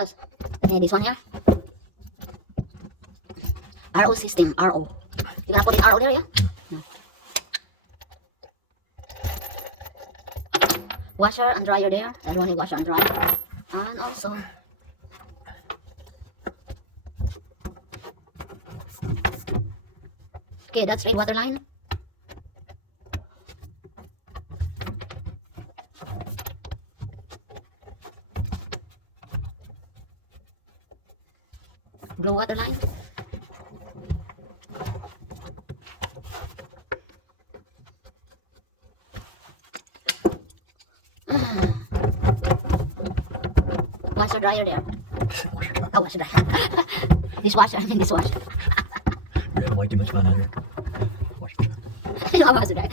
else? Okay, this one here. RO system, RO. You gonna put in RO there, yeah? No. Washer and dryer there. That one is washer and dryer. And also okay, that's rain water line. Blow water line. Washer dryer there. Oh, washer dryer. Dishwasher, I mean dishwasher. We have way too much fun out here. You know, washer dryer.